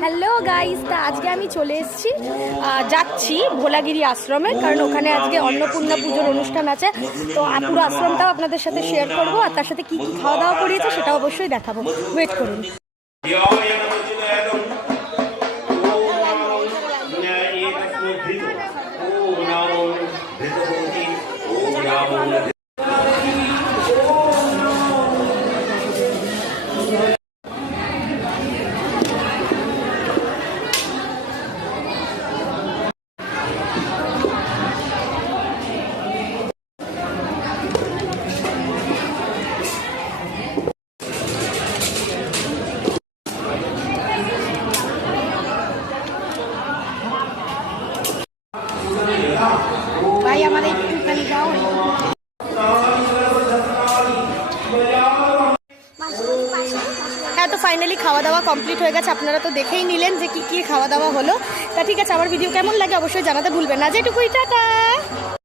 Hello guys, তা আজকে আমি চলে যাচ্ছি ভোলাগিরি আশ্রমে, কারণ ওখানে আজকে অন্নপূর্ণা পুজোর অনুষ্ঠান আছে। তো পুরো আশ্রমটাও আপনাদের সাথে শেয়ার করব, আর তার সাথে কি কি খাওয়া দাওয়া করিয়েছে সেটাও অবশ্যই দেখাবো। ওয়েট করুন। ভাই আমাদের একটুখানি যাও। হ্যাঁ, তো ফাইনালি খাওয়া দাওয়া কমপ্লিট হয়ে গেছে। আপনারা তো দেখেই নিলেন যে কি কি খাওয়া দাওয়া হলো। তা ঠিক আছে, আমার ভিডিও কেমন লাগে অবশ্যই জানাতে ভুলবেন না। যেটুকুই, টাটা।